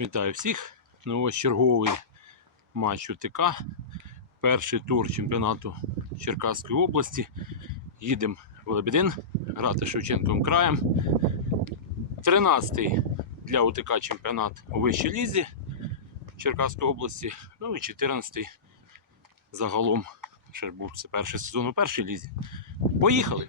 Вітаю всіх. Ну ось черговий матч УТК. Перший тур чемпіонату Черкаської області. Їдемо в Лебедин грати Шевченковим краєм. 13-й для УТК чемпіонат у вищій лізі Черкаської області. Ну і 14-й загалом. Ще був це перший сезон у першій лізі. Поїхали!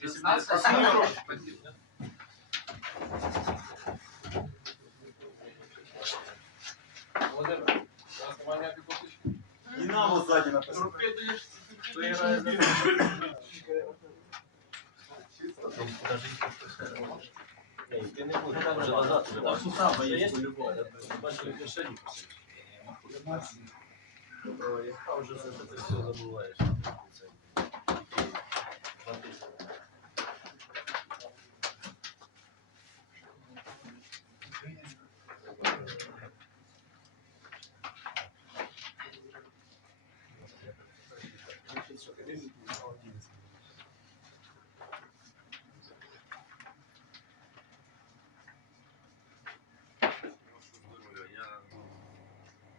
сейчас играть, бо я через 4 тижні За це, за кого? Твердый угловок. Так, Ого, вони не класні. Володимирович, по класіки. Правильно, ти виході. Динамо сзади написано. Я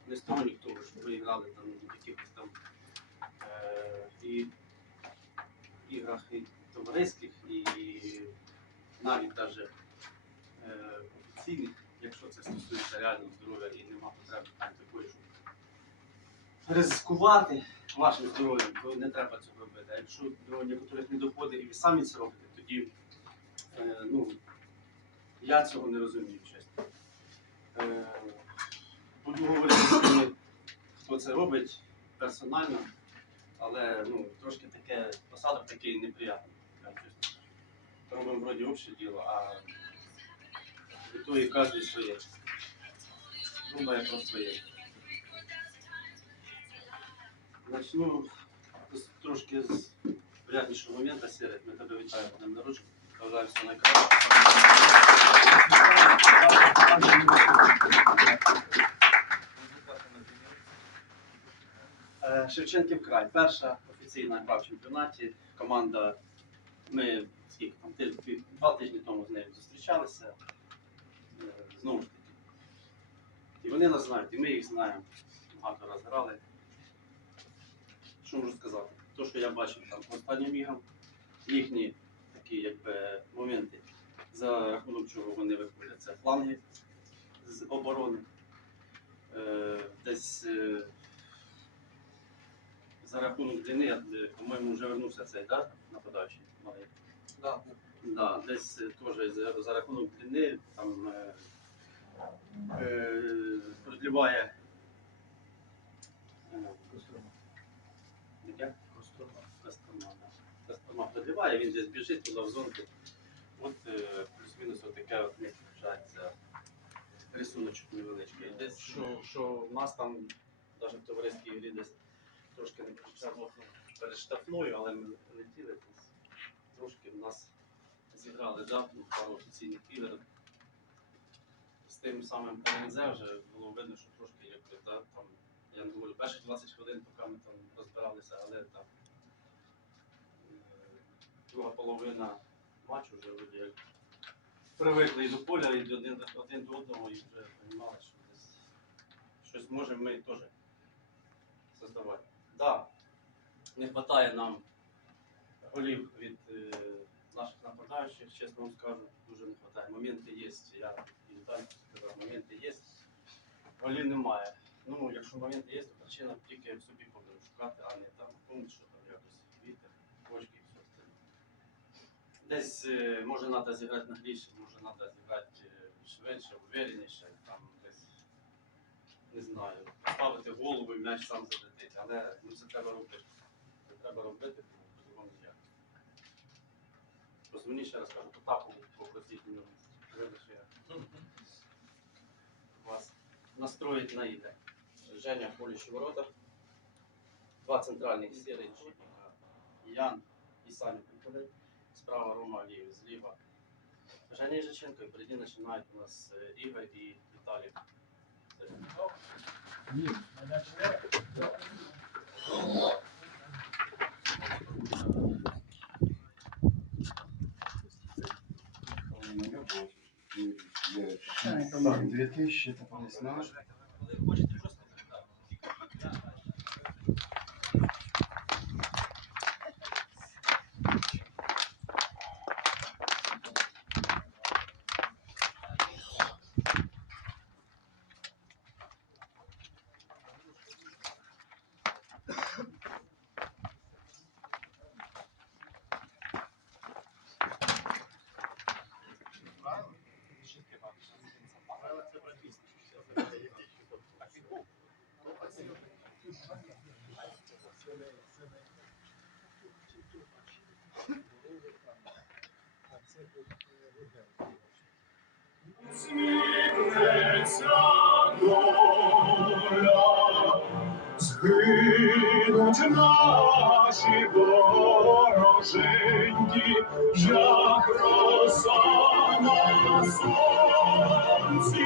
не сторонник того, що ви грали там якихось там е, і іграх і товариських, і навіть даже е, офіційних, якщо це стосується реального здоров'я і нема потреби там такої, щоб ризикувати вашим здоров'ям, то не треба цього робити. А якщо до некоторих не доходить і ви самі це робите, тоді е, ну, я цього не розумію, чесно. Е, Буду говорити хто це робить персонально, але ну, трошки таке, посадок такий неприятний. Робимо вроді обще діло, а від того і кожен своє. Думає про своє. Начну трошки з приятнішого моменту, Серед. Ми тебе вітаємо на народження. Бажаю все найкраще. Е, Шевченків край. Перша офіційна гра в чемпіонаті. Команда. Ми скільки там тиждень, два тижні тому з нею зустрічалися. Е, Знову ж таки. І вони нас знають, і ми їх знаємо. Багато раз грали. Що можу сказати? То, що я бачив там останнім іграм, їхні такі якби моменти, за рахунок чого вони виходять, це фланги з оборони. Е, десь е, за рахунок длини, е, по-моєму, вже вернувся цей, да? нападаючий малий. Да. Да, десь е, теж за, за рахунок длини там е, е, продліває. Е? Кострома. Кострома продліває, він десь біжить туди в зонку. От е, плюс-мінус отаке от не вважається рисуночок невеличкий. Десь що, що в нас там, навіть в товариській грі десь трошки не причому перед штрафною, але ми летіли. Трошки в нас зіграли да, ну, пару офіційних ігор. З тим самим ПНЗ вже було видно, що трошки якби, да, там, я не говорю, перші 20 хвилин, поки ми там розбиралися, але там е, друга половина матчу вже вроді як привикли до поля, і один, один до одного, і вже розуміли, що десь щось можемо ми теж создавати. Да, не вистачає нам голів від е, наших нападаючих, чесно вам скажу, дуже не вистачає. Моменти є, я і Віталій сказав, моменти є. Голів немає. Ну, якщо моменти є, то причина тільки в собі повинен шукати, а не там комусь, що там якось вітер, кочки і все остальне. Десь е, може треба зіграти нагліше, може треба зіграти е, швидше, увереніше, там не знаю, ставити голову і м'яч сам залетить, але ну, це треба робити. Це треба робити, по-другому ніяк. Просто мені ще раз кажу, потапу попросіть мені. Вас настроїть на ідею. Женя Поліщі ворота. Два центральних сірий Ян і Саня Піколей. Справа Рома Алієв, зліва. Женя Іжиченко і впереді починають у нас е, Ігор і Віталій. Так, 2000 это полисна. Згинуть наші вороженькі, як роса на сонці.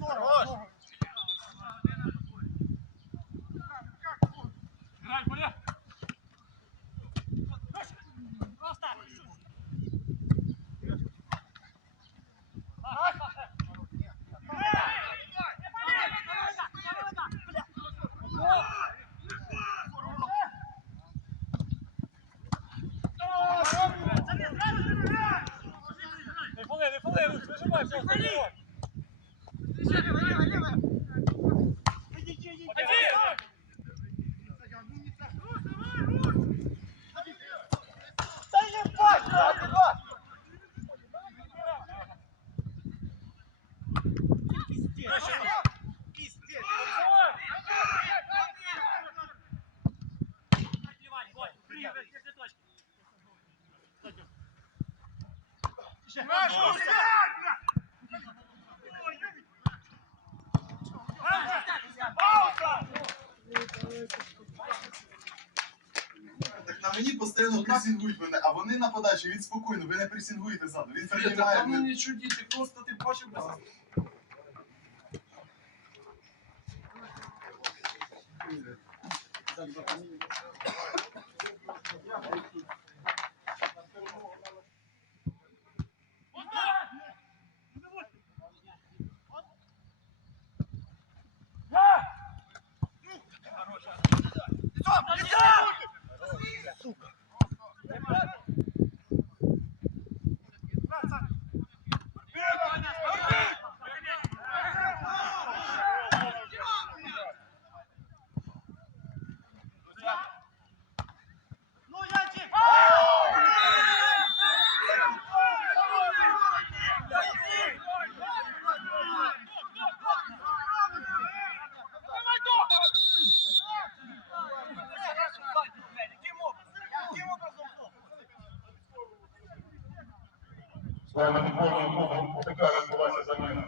Torroja. Так на мені постійно пресінгують мене, а вони на подачі, він спокійно, ви не пресінгуєте ззаду, він приймає. мене. не чудіти, просто ти бачив нас. Так, запам'ятаю. Волейбольного клубу УТК відбулася заміна.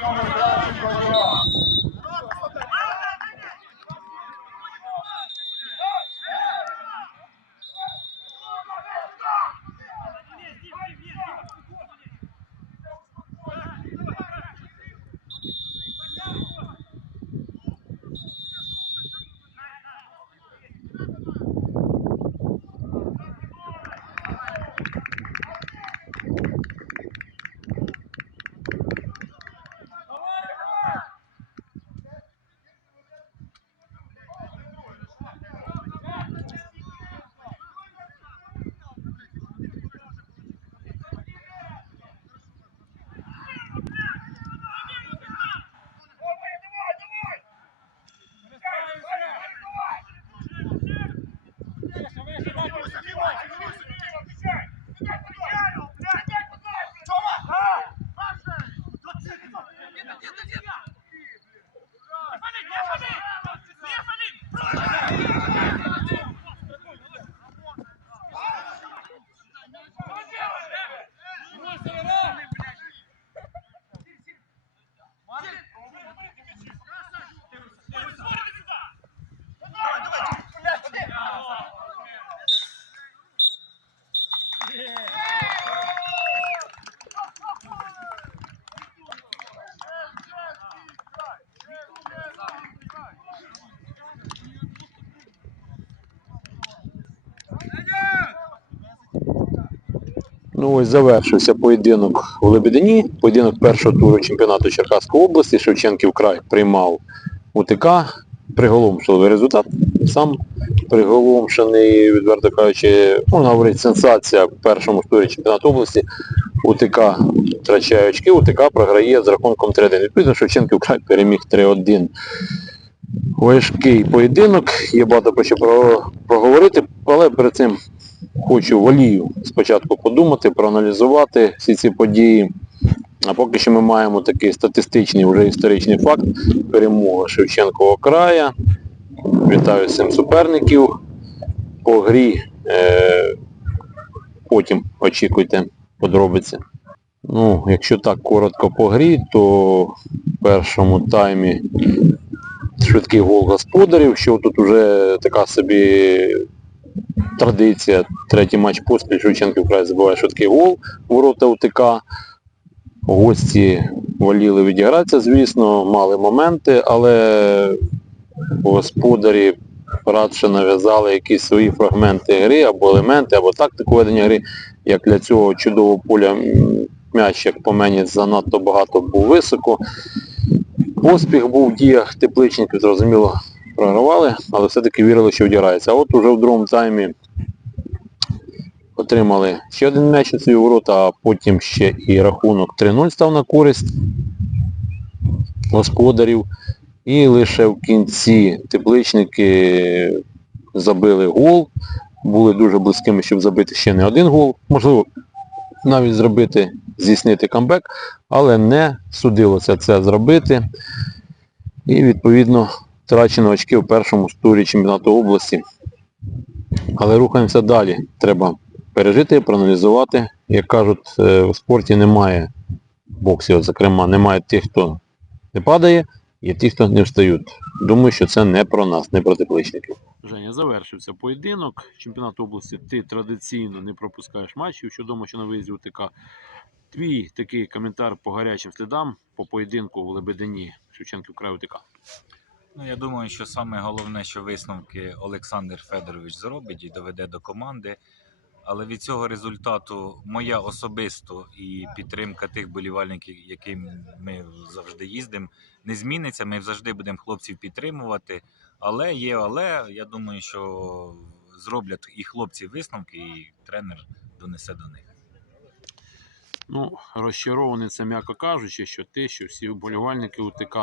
Thank you. Ну ось завершився поєдинок у Лебедині. Поєдинок першого туру чемпіонату Черкаської області. Шевченків край приймав УТК. Приголомшливий результат. Сам приголомшений, відверто кажучи, можна говорити, сенсація в першому турі чемпіонату області. УТК втрачає очки, УТК програє з рахунком 3-1. Відповідно, Шевченків край переміг 3-1. Важкий поєдинок, є багато про що проговорити, але перед цим хочу волію спочатку подумати, проаналізувати всі ці події. А поки що ми маємо такий статистичний, вже історичний факт перемоги Шевченкового края. Вітаю всім суперників. По грі е, потім очікуйте подробиці. Ну, якщо так коротко по грі, то в першому таймі швидкий гол господарів, що тут вже така собі традиція. Третій матч поспіль Шевченків край забиває швидкий гол, ворота УТК. Гості воліли відігратися, звісно, мали моменти, але господарі радше нав'язали якісь свої фрагменти гри або елементи, або тактику ведення гри. Як для цього чудового поля м'яч, як по мені, занадто багато був високо. Поспіх був в діях тепличників, зрозуміло, програвали, але все-таки вірили, що відіграється. А от уже в другому таймі отримали ще один м'яч у свої ворота, а потім ще і рахунок 3-0 став на користь господарів. І лише в кінці тепличники забили гол, були дуже близькими, щоб забити ще не один гол. Можливо, навіть зробити, здійснити камбек, але не судилося це зробити. І відповідно втрачено очки в першому турі чемпіонату області. Але рухаємося далі. Треба пережити, проаналізувати. Як кажуть, е, в спорті немає в боксі, от, зокрема, немає тих, хто не падає, є ті, хто не встають. Думаю, що це не про нас, не про тепличників. Женя, завершився поєдинок чемпіонату області. Ти традиційно не пропускаєш матчів, що дома, що на виїзді УТК. Твій такий коментар по гарячим слідам по поєдинку в Лебедині Шевченків краю УТК. Ну, я думаю, що саме головне, що висновки Олександр Федорович зробить і доведе до команди. Але від цього результату моя особисто і підтримка тих болівальників, яким ми завжди їздимо, не зміниться. Ми завжди будемо хлопців підтримувати. Але є, але я думаю, що зроблять і хлопці висновки, і тренер донесе до них. Ну, розчарований це, м'яко кажучи, що ти, що всі вболівальники УТК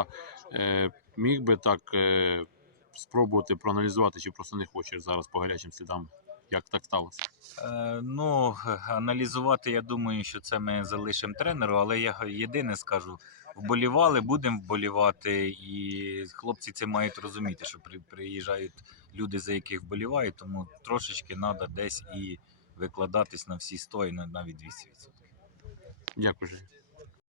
е, міг би так е, спробувати проаналізувати, чи просто не хочеш зараз по гарячим слідам, як так сталося. Е, ну, аналізувати, я думаю, що це ми залишимо тренеру, але я єдине скажу: вболівали, будемо вболівати, і хлопці це мають розуміти, що при, приїжджають люди, за яких вболівають, тому трошечки треба десь і викладатись на всі 100 і навіть 200%. Дякую.